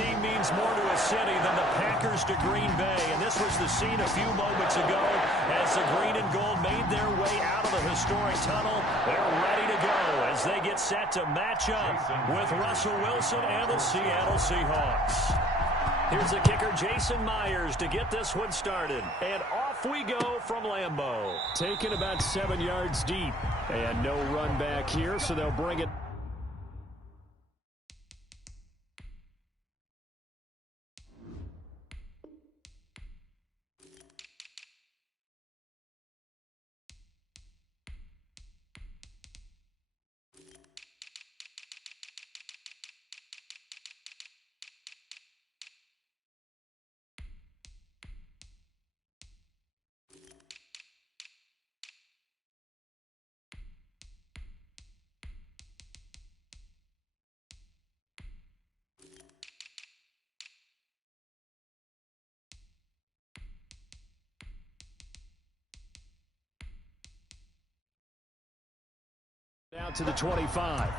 team means more to a city than the Packers to Green Bay. And this was the scene a few moments ago as the green and gold made their way out of the historic tunnel. They're ready to go as they get set to match up with Russell Wilson and the Seattle Seahawks. Here's the kicker, Jason Myers, to get this one started. And off we go from Lambeau. Taken about 7 yards deep. And no run back here, so they'll bring it. Down to the 25.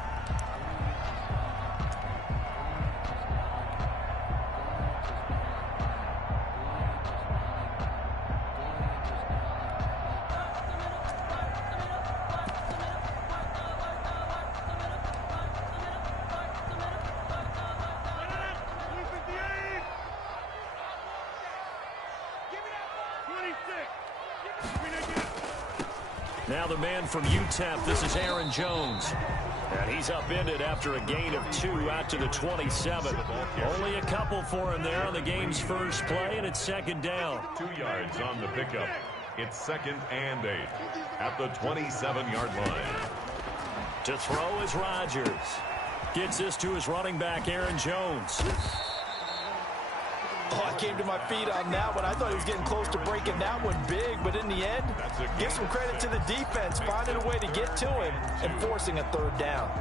Now the man from UTEP, this is Aaron Jones. And he's upended after a gain of 2 out to the 27. Only a couple for him there on the game's first play, and it's second down. 2 yards on the pickup. It's 2nd and 8 at the 27-yard line. To throw is Rodgers. Gets this to his running back, Aaron Jones. Oh, I came to my feet on that one. I thought he was getting close to breaking that one big, but in the end, give some credit to the defense, finding a way to get to him and forcing a 3rd down.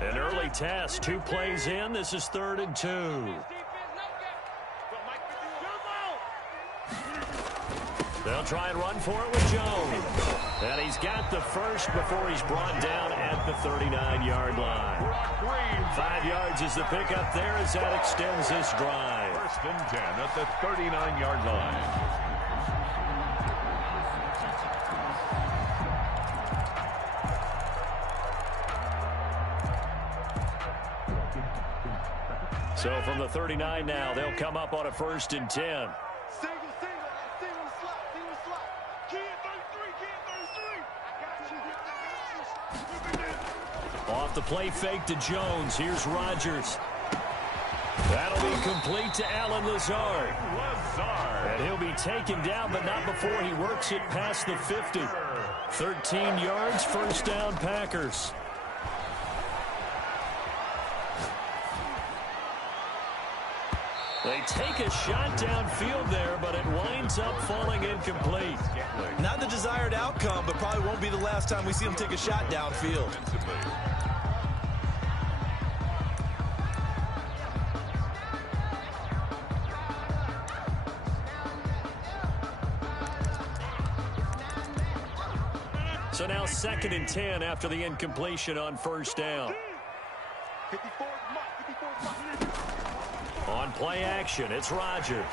An early test, 2 plays in. This is 3rd and 2. They'll try and run for it with Jones. And he's got the first before he's brought down at the 39-yard line. 5 yards is the pickup there as that extends this drive. 1st and 10 at the 39-yard line. So from the 39 now, they'll come up on a 1st and 10. Off the play fake to Jones. Here's Rodgers. That'll be complete to Allen Lazard. And he'll be taken down, but not before he works it past the 50. 13 yards, 1st down Packers. They take a shot downfield there, but it winds up falling incomplete. Not the desired outcome, but probably won't be the last time we see him take a shot downfield. So now 2nd and 10 after the incompletion on 1st down. On play action, it's Rodgers.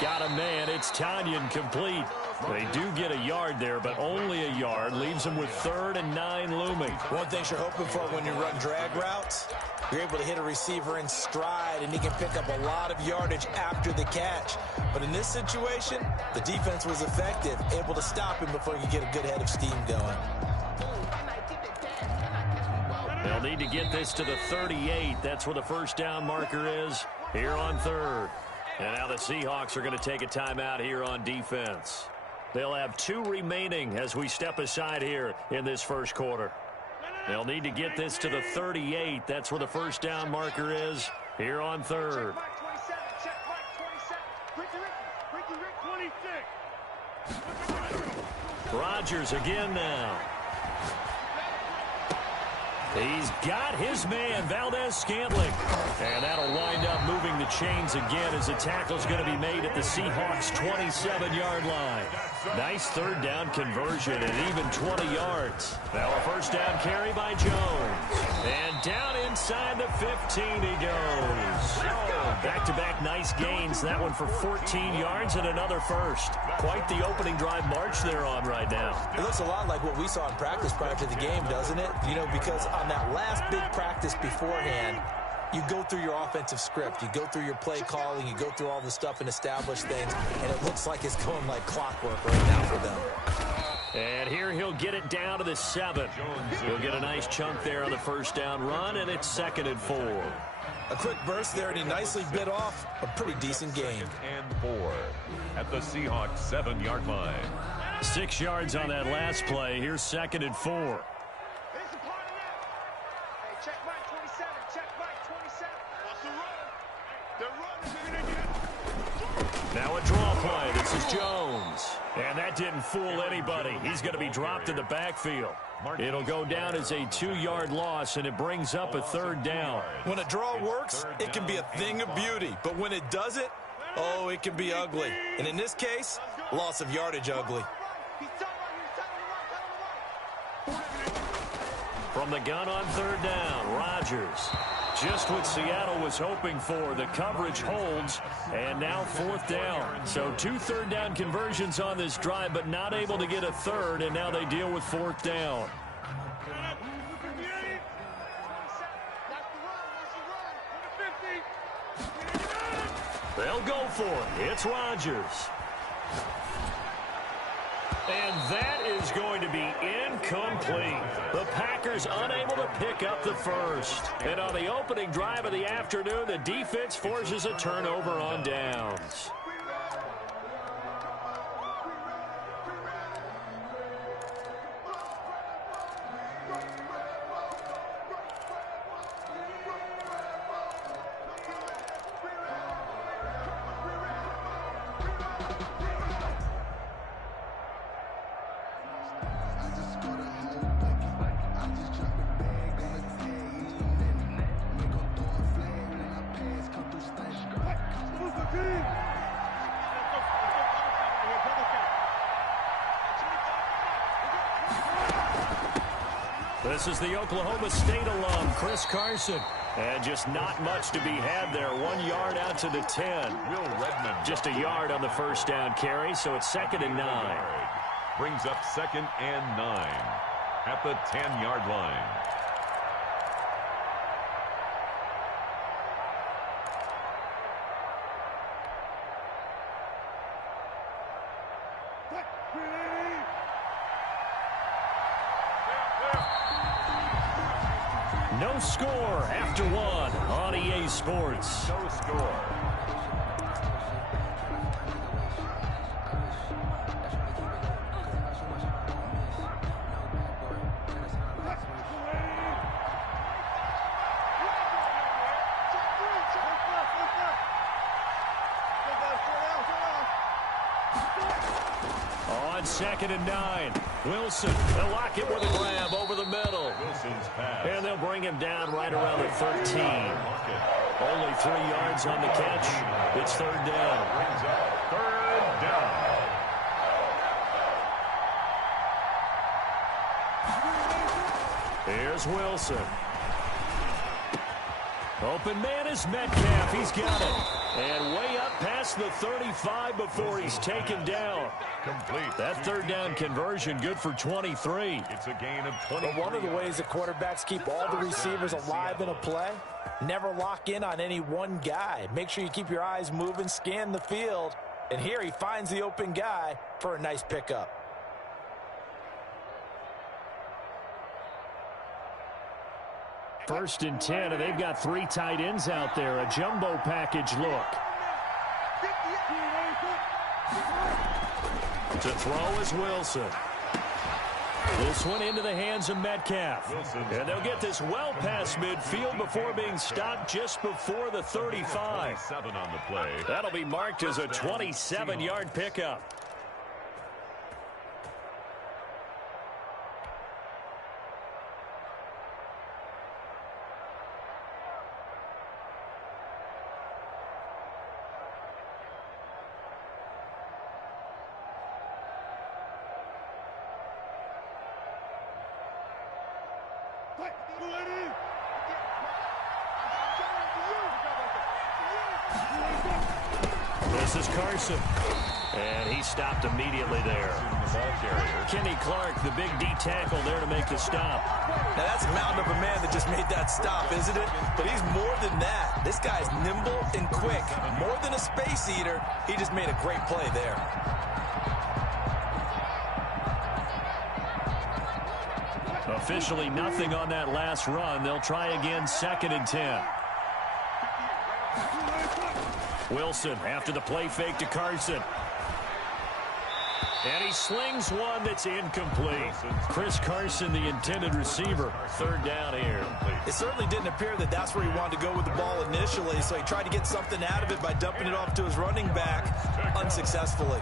Got a man, it's Tanyan complete. They do get a yard there, but only a yard. Leaves them with 3rd and 9 looming. One thing you're hoping for when you run drag routes, you're able to hit a receiver in stride, and he can pick up a lot of yardage after the catch. But in this situation, the defense was effective, able to stop him before he could get a good head of steam going. They'll need to get this to the 38. That's where the 1st down marker is here on 3rd. And now the Seahawks are going to take a timeout here on defense. They'll have 2 remaining as we step aside here in this 1st quarter. They'll need to get this to the 38. That's where the 1st down marker is here on 3rd. Rodgers again now. He's got his man, Valdez-Scantling. And that'll wind up moving the chains again as the tackle's going to be made at the Seahawks' 27-yard line. Nice third down conversion and even 20 yards. Now a first down carry by Jones. And down inside the 15 he goes. Back-to-back nice gains. That one for 14 yards and another first. Quite the opening drive march they're on right now. It looks a lot like what we saw in practice prior to the game, doesn't it? You know, because on that last big practice beforehand, you go through your offensive script. You go through your play calling. You go through all the stuff and establish things. And it looks like it's going like clockwork right now for them. And here he'll get it down to the 7. He'll get a nice chunk there on the first down run, and it's 2nd and 4. A quick burst there, and he nicely bit off a pretty decent game. And 4 at the Seahawks' 7-yard line. 6 yards on that last play. Here's 2nd and 4. Now a draw play. This is Jones. And that didn't fool anybody. He's going to be dropped in the backfield. It'll go down as a 2-yard loss, and it brings up a 3rd down. When a draw works, it can be a thing of beauty. But when it doesn't, oh, it can be ugly. And in this case, loss of yardage ugly. From the gun on 3rd down, Rodgers. Just what Seattle was hoping for. The coverage holds, and now 4th down. So 2 3rd down conversions on this drive, but not able to get a 3rd, and now they deal with 4th down. They'll go for it. It's Rodgers. And that is going to be incomplete. The Packers unable to pick up the first. And on the opening drive of the afternoon, the defense forces a turnover on downs. This is the Oklahoma State alum, Chris Carson. And just not much to be had there. 1 yard out to the 10. Will Redmond. Just a yard on the first down carry, so it's 2nd and 9. Brings up 2nd and 9 at the 10-yard line. No score after 1 on EA Sports. No score. On 2nd and 9, Wilson, they'll lock it with a grab over the middle. Wilson's pass. And they'll bring him down right around the 13. Only 3 yards on the catch. It's 3rd down. Brings up 3rd down. Here's Wilson. Open man is Metcalf. He's got it. And way up past the 35 before he's taken down. Complete. That 3rd down conversion good for 23. It's a gain of 20. But one of the ways that quarterbacks keep all the receivers alive in a play, never lock in on any one guy. Make sure you keep your eyes moving, scan the field. And here he finds the open guy for a nice pickup. First and 10, and they've got 3 tight ends out there. A jumbo package look. To throw is Wilson. This one into the hands of Metcalf. And they'll get this well past midfield before being stopped just before the 35. 7 on the play. That'll be marked as a 27-yard pickup. This is Carson. And he stopped immediately there. Kenny Clark, the big D tackle there to make the stop. Now that's a mountain of a man that just made that stop, isn't it? But he's more than that. This guy's nimble and quick. More than a space eater, he just made a great play there. Officially nothing on that last run. They'll try again, 2nd and 10. Wilson after the play fake to Carson. And he slings one that's incomplete. Chris Carson, the intended receiver. 3rd down here. It certainly didn't appear that that's where he wanted to go with the ball initially, so he tried to get something out of it by dumping it off to his running back unsuccessfully.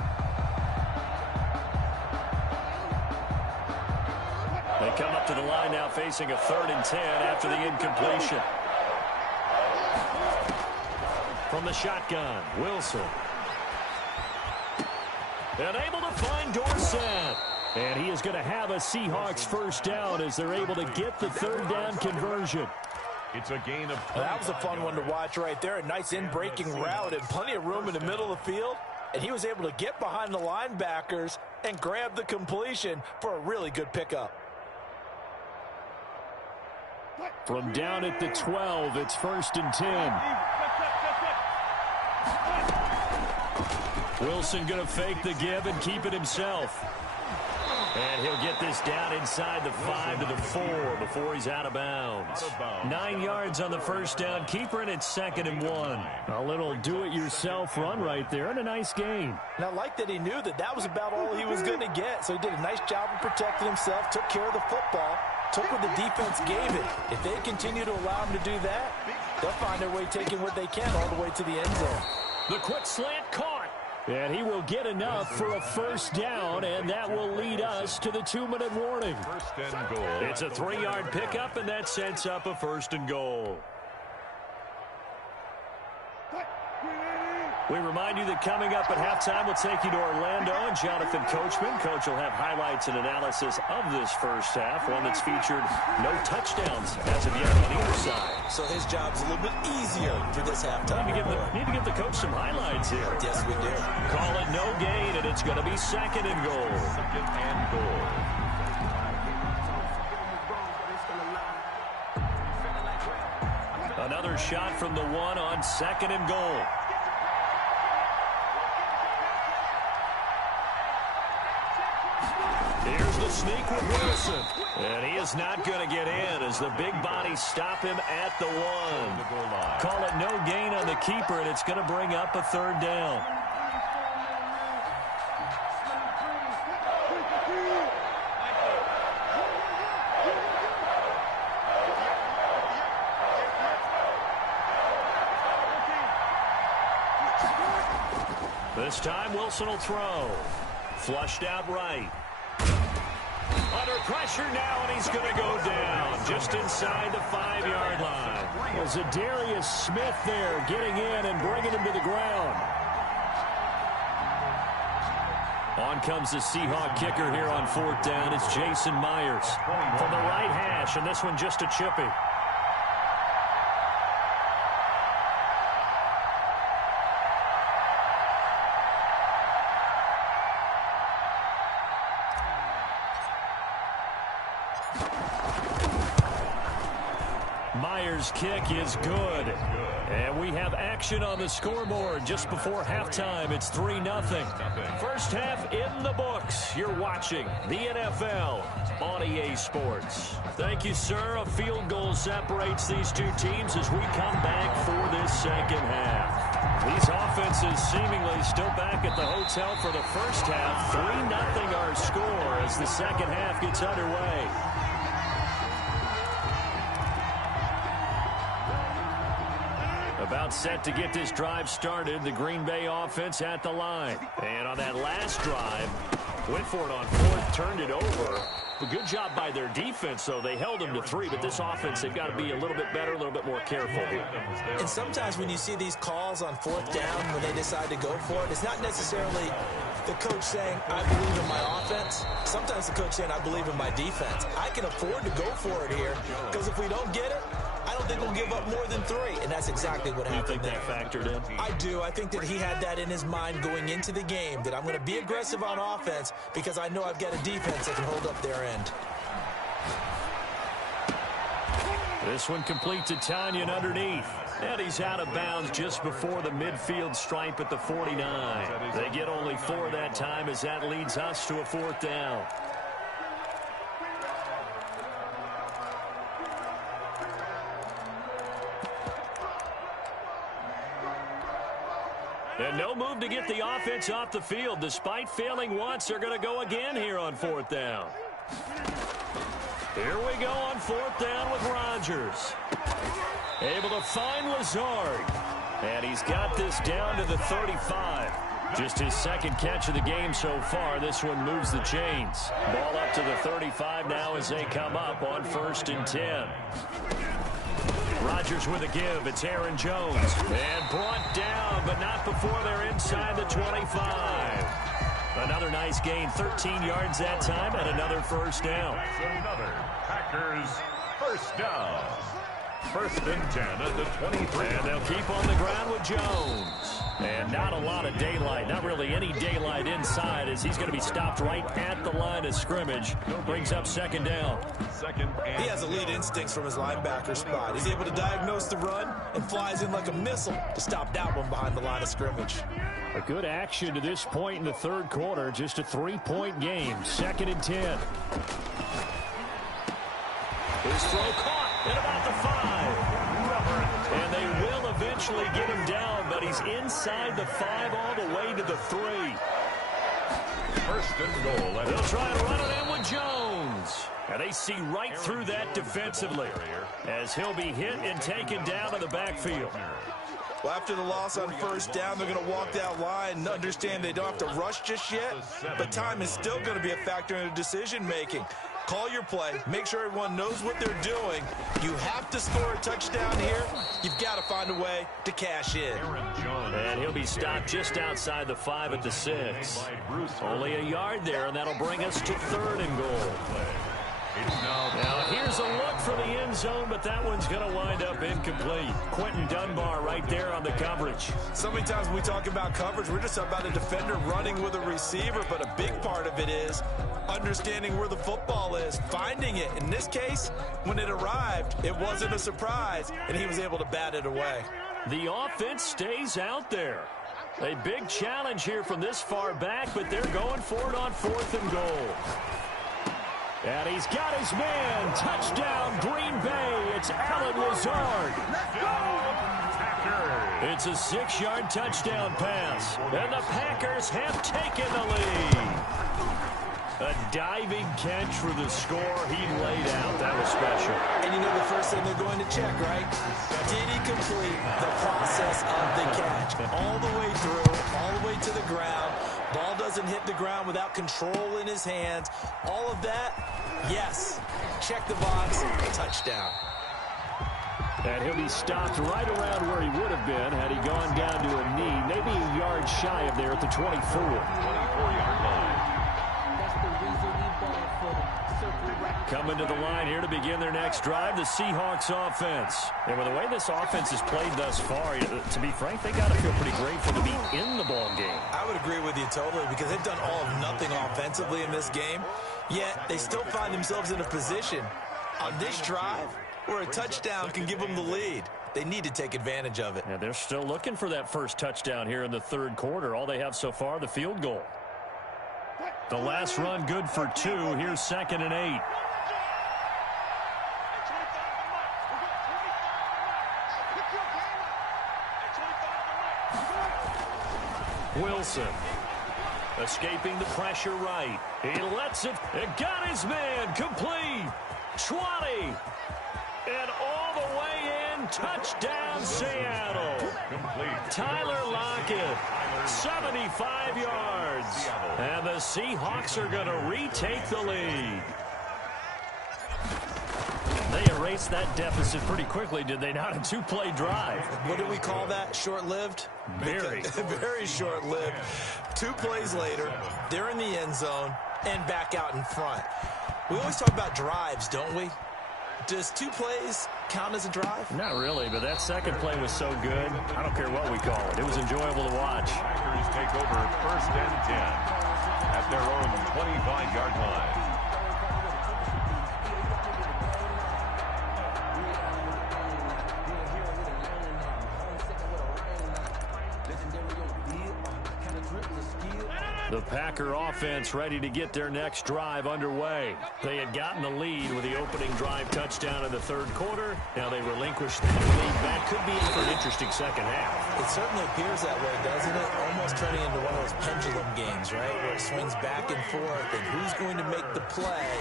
They come up to the line now facing a 3rd and 10 after the incompletion. From the shotgun, Wilson. And able to find Dorsett. And he is going to have a Seahawks 1st down as they're able to get the 3rd down conversion. It's a gain of 10. That was a fun one to watch right there. A nice in-breaking route and plenty of room in the middle of the field. And he was able to get behind the linebackers and grab the completion for a really good pickup. From down at the 12, it's 1st and 10. Wilson going to fake the give and keep it himself. And he'll get this down inside the 5 to the 4 before he's out of bounds. 9 yards on the 1st down. Keeper, and it's 2nd and 1. A little do-it-yourself run right there and a nice gain. And I like that he knew that that was about all he was going to get. So he did a nice job of protecting himself, took care of the football, took what the defense gave it. If they continue to allow him to do that, they'll find their way taking what they can all the way to the end zone. The quick slant caught. And he will get enough for a 1st down, and that will lead us to the 2-minute warning. 1st and goal. It's a 3-yard pickup, and that sets up a 1st and goal. We remind you that coming up at halftime, we'll take you to Orlando and Jonathan Coachman. Coach will have highlights and analysis of this 1st half, one that's featured no touchdowns as of yet on either side. So his job's a little bit easier for this halftime. Need to give the coach some highlights here. Yes, we do. Call it no gain, and it's going to be 2nd and goal. 2nd and goal. Another shot from the 1 on 2nd and goal. Here's the sneak with Wilson. And he is not going to get in as the big bodies stop him at the 1. Call it no gain on the keeper, and it's going to bring up a 3rd down. This time Wilson will throw. Flushed out right. Under pressure now, and he's going to go down just inside the 5-yard line. There's a Darius Smith there getting in and bringing him to the ground. On comes the Seahawk kicker here on 4th down. It's Jason Myers from the right hash, and this one just a chippy. Myers' kick is good. And we have action on the scoreboard just before halftime. It's 3-0. 1st half in the books. You're watching the NFL on EA Sports. Thank you, sir. A field goal separates these two teams as we come back for this 2nd half. These offenses seemingly still back at the hotel for the 1st half. 3-0 our score as the 2nd half gets underway. About set to get this drive started. The Green Bay offense at the line. And on that last drive, went for it on 4th, turned it over. A good job by their defense, though. They held them to 3, but this offense, they've got to be a little bit better, a little bit more careful here. And sometimes when you see these calls on 4th down, when they decide to go for it, it's not necessarily the coach saying, I believe in my offense. Sometimes the coach saying, I believe in my defense. I can afford to go for it here, because if we don't get it, I don't think we'll give up more than 3, and that's exactly what happened there. You think that factored in? I do. I think that he had that in his mind going into the game, that I'm going to be aggressive on offense because I know I've got a defense that can hold up their end. This one complete to Tanyan underneath. And he's out of bounds just before the midfield stripe at the 49. They get only 4 that time as that leads us to a 4th down. And no move to get the offense off the field. Despite failing once, they're going to go again here on 4th down. Here we go on 4th down with Rodgers. Able to find Lazard. And he's got this down to the 35. Just his 2nd catch of the game so far. This one moves the chains. Ball up to the 35 now as they come up on 1st and 10. Rodgers with a give. It's Aaron Jones. And brought down, but not before they're inside the 25. Another nice gain. 13 yards that time and another 1st down. Another Packers 1st down. 1st and 10 at the 23. And they'll keep on the ground with Jones. And not a lot of daylight. Not really any daylight inside as he's going to be stopped right at the line of scrimmage. Brings up 2nd down. He has elite instincts from his linebacker spot. He's able to diagnose the run and flies in like a missile to stop that one behind the line of scrimmage. A good action to this point in the 3rd quarter. Just a 3-point game. 2nd and 10. His throw caught at about the 5. And they will eventually get him down, but he's inside the 5 all the way to the 3. 1st and goal. They'll try and run it in with Jones. And they see right through that defensively as he'll be hit and taken down to the backfield. Well, after the loss on 1st down, they're going to walk that line and understand they don't have to rush just yet, but time is still going to be a factor in the decision-making. Call your play. Make sure everyone knows what they're doing. You have to score a touchdown here. You've got to find a way to cash in. And he'll be stopped just outside the 5 at the 6. Only a yard there, and that'll bring us to 3rd and goal. Now here's a look for the end zone, but that one's going to wind up incomplete. Quentin Dunbar right there on the coverage. So many times when we talk about coverage, we're just about a defender running with a receiver, but a big part of it is understanding where the football is, finding it. In this case, when it arrived, it wasn't a surprise, and he was able to bat it away. The offense stays out there. A big challenge here from this far back, but they're going for it on 4th and goal. And he's got his man. Touchdown, Green Bay. It's Allen Lazard. It's a 6-yard touchdown pass. And the Packers have taken the lead. A diving catch for the score. He laid out. That was special. And you know the first thing they're going to check, right? Did he complete the process of the catch? All the way through, all the way to the ground. Ball doesn't hit the ground without control in his hands. All of that, yes. Check the box, touchdown. And he'll be stopped right around where he would have been had he gone down to a knee. Maybe a yard shy of there at the 24. 24-yard line. Coming to the line here to begin their next drive, the Seahawks offense. And with the way this offense has played thus far, to be frank, they got to feel pretty grateful to be in the ball game. I would agree with you totally because they've done all of nothing offensively in this game, yet they still find themselves in a position on this drive where a touchdown can give them the lead. They need to take advantage of it. Yeah, they're still looking for that first touchdown here in the 3rd quarter. All they have so far, the field goal. The last run good for 2. Here's 2nd and 8. Wilson escaping the pressure right. He lets it. It got his man complete. 20. And all the way in. Touchdown, Seattle. Tyler Lockett. 75 yards. And the Seahawks are going to retake the lead. erased that deficit pretty quickly, did they not? A two-play drive. What do we call that? Short-lived? Very. Very short-lived. 2 plays later, they're in the end zone and back out in front. We always talk about drives, don't we? Does 2 plays count as a drive? Not really, but that second play was so good. I don't care what we call it. It was enjoyable to watch. Packers take over 1st and 10 at their own 25-yard line. The Packer offense ready to get their next drive underway. They had gotten the lead with the opening drive touchdown in the 3rd quarter. Now they relinquish that lead. That could be in for an interesting second half. It certainly appears that way, doesn't it? Almost turning into one of those pendulum games, right? Where it swings back and forth, and who's going to make the play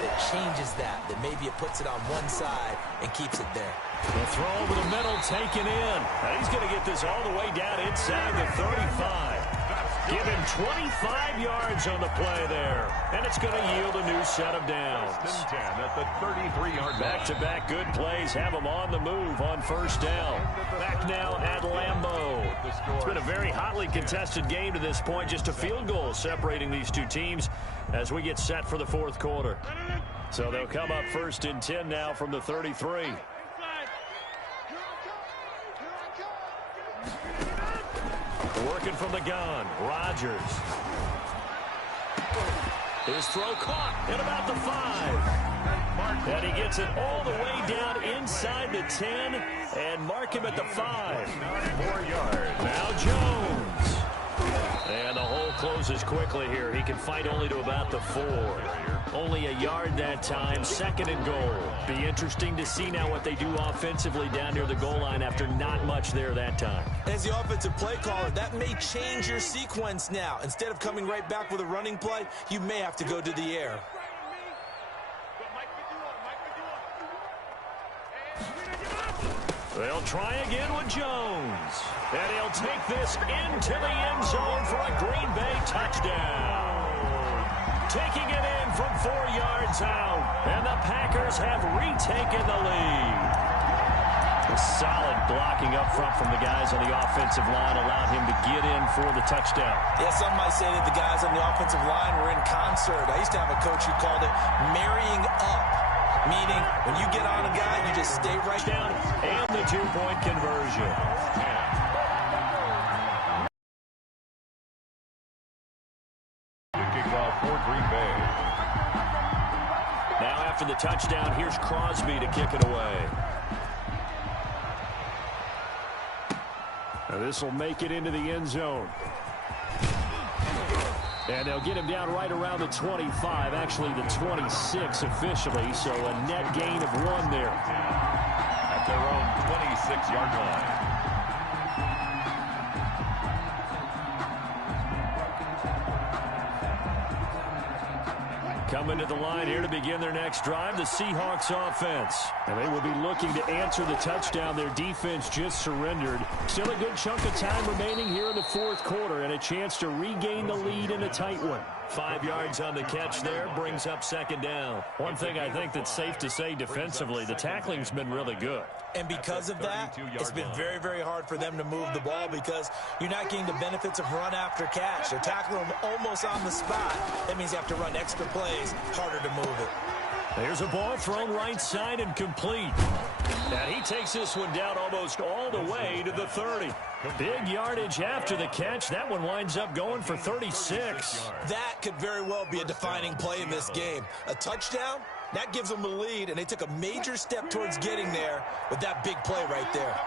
that changes that maybe it puts it on one side and keeps it there. The throw over the middle taken in. Now he's going to get this all the way down inside the 35. Give him 25 yards on the play there. And it's going to yield a new set of downs. 1st and 10 at the 33-yard line. Back-to-back good plays have them on the move on 1st down. Back now at Lambeau. It's been a very hotly contested game to this point. Just a field goal separating these two teams as we get set for the 4th quarter. So they'll come up 1st and 10 now from the 33. Working from the gun, Rodgers. His throw caught at about the 5. And he gets it all the way down inside the 10 and mark him at the 5. 4 yards. Now Jones. And the hole closes quickly here. He can fight only to about the 4. Only a yard that time. 2nd and goal. Be interesting to see now what they do offensively down near the goal line after not much there that time. As the offensive play caller, that may change your sequence now. Instead of coming right back with a running play, you may have to go to the air. They'll try again with Jones. And he'll take this into the end zone for a Green Bay touchdown. Taking it in from 4 yards out. And the Packers have retaken the lead. A solid blocking up front from the guys on the offensive line allowed him to get in for the touchdown. Yeah, some might say that the guys on the offensive line were in concert. I used to have a coach who called it marrying up. Meaning, when you get on a guy, you just stay right down. And the 2-point conversion. The kickoff for Green Bay. Now after the touchdown, here's Crosby to kick it away. Now this will make it into the end zone. And they'll get him down right around the 25, actually the 26 officially, so a net gain of 1 there. At their own 26-yard line. Coming to the line here to begin their next drive, the Seahawks offense. And they will be looking to answer the touchdown their defense just surrendered. Still a good chunk of time remaining here in the 4th quarter and a chance to regain the lead in a tight one. 5 yards on the catch there brings up 2nd down. One thing I think that's safe to say defensively, the tackling's been really good. And because of that, it's been very, very hard for them to move the ball because you're not getting the benefits of run after catch. They're tackling them almost on the spot. That means you have to run extra plays, harder to move it. There's a ball thrown right side and complete. And he takes this one down almost all the way to the 30. Big yardage after the catch. That one winds up going for 36. That could very well be a defining play in this game. A touchdown, that gives them the lead, and they took a major step towards getting there with that big play right there.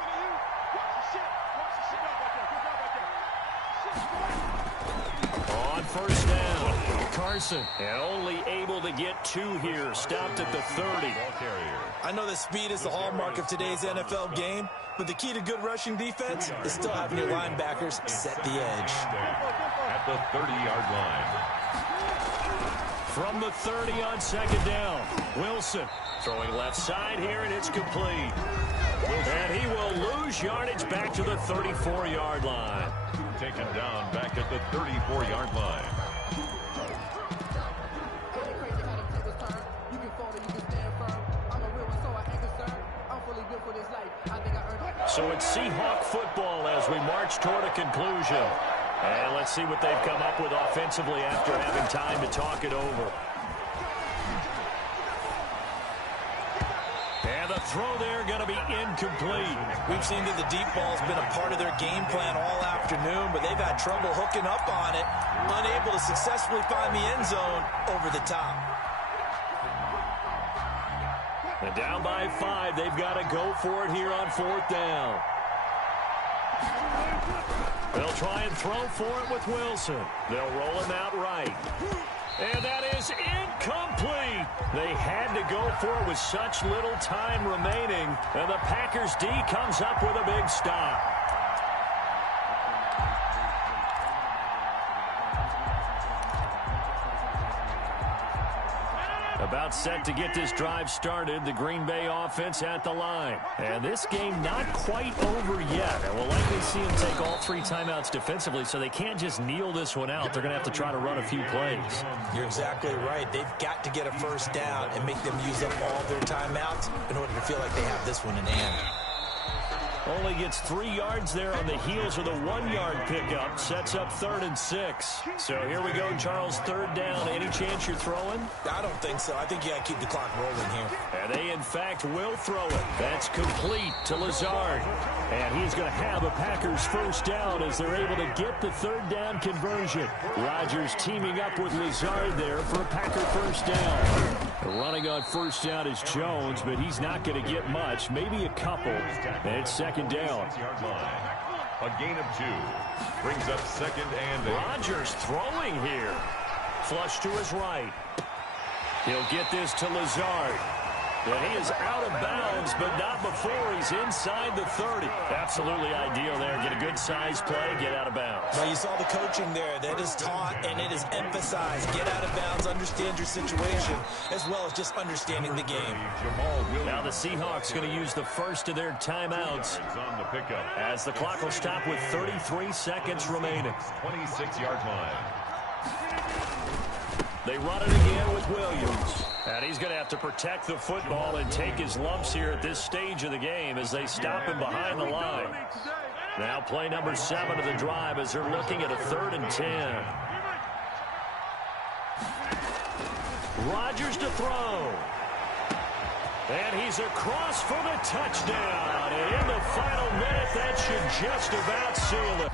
On 1st down, Carson. And only able to get 2 here. Stopped at the 30. I know that speed is the hallmark of today's NFL game, but the key to good rushing defense is still having your linebackers set the edge. At the 30-yard line. From the 30 on 2nd down, Wilson throwing left side here, and it's complete. And he will lose yardage back to the 34-yard line. Taken down back at the 34-yard line. So it's Seahawk football as we march toward a conclusion. And let's see what they've come up with offensively after having time to talk it over. And the throw there going to be incomplete. We've seen that the deep ball's been a part of their game plan all afternoon, but they've had trouble hooking up on it, unable to successfully find the end zone over the top. And down by 5, they've got to go for it here on 4th down. They'll try and throw for it with Wilson. They'll roll him out right. And that is incomplete. They had to go for it with such little time remaining. And the Packers D comes up with a big stop. About set to get this drive started, the Green Bay offense at the line. And this game not quite over yet. And we'll likely see them take all 3 timeouts defensively, so they can't just kneel this one out. They're going to have to try to run a few plays. You're exactly right. They've got to get a first down and make them use up all their timeouts in order to feel like they have this one in hand. Only gets 3 yards there on the heels of the 1-yard pickup. Sets up 3rd and 6. So here we go, Charles, 3rd down. Any chance you're throwing? I don't think so. I think you got to keep the clock rolling here. And they, in fact, will throw it. That's complete to Lazard. And he's going to have a Packers first down as they're able to get the 3rd down conversion. Rodgers teaming up with Lazard there for a Packer first down. Running on first down is Jones, but he's not going to get much, maybe a couple. And it's 2nd down. A gain of 2 brings up 2nd and 8. Rodgers throwing here. Flush to his right. He'll get this to Lazard. And he is out of bounds, but not before he's inside the 30. Absolutely ideal there. Get a good size play, get out of bounds. Well, you saw the coaching there. That is taught and it is emphasized. Get out of bounds, understand your situation, as well as just understanding the game. Now the Seahawks going to use the first of their timeouts as the clock will stop with 33 seconds remaining. 26-yard line. They run it again with Williams. And he's going to have to protect the football and take his lumps here at this stage of the game as they stop him behind the line. Now play number 7 of the drive as they're looking at a 3rd and 10. Rodgers to throw. And he's across for the touchdown. And in the final minute, that should just about seal it.